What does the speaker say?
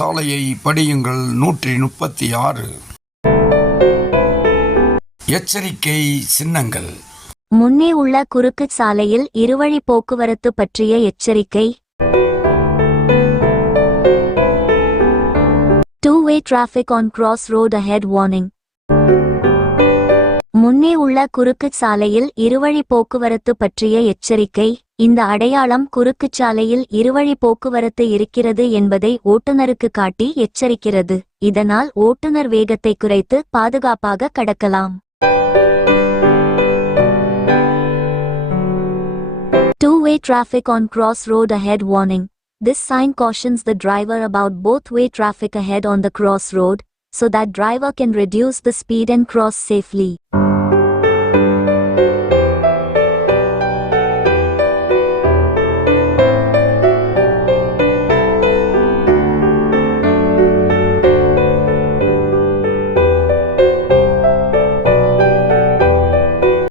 சாலையை படியுங்கள். நூற்றி முப்பத்தி ஆறு எச்சரிக்கை சின்னங்கள். முன்னே உள்ள குறுக்கு சாலையில் இருவழி போக்குவரத்து பற்றிய எச்சரிக்கை. Two way traffic on cross road ahead warning முன்னே உள்ள குறுக்கு சாலையில் இருவழி போக்குவரத்து பற்றிய எச்சரிக்கை இந்த அடையாளம் குறுக்குச் சாலையில் இருவழி போக்குவரத்து இருக்கிறது என்பதை ஓட்டுநருக்கு காட்டி எச்சரிக்கிறது இதனால் ஓட்டுநர் வேகத்தை குறைத்து பாதுகாப்பாக கடக்கலாம் Two-way traffic on crossroad ahead warning. This sign cautions the driver about both-way traffic ahead on the crossroad, so that driver can reduce the speed and cross safely.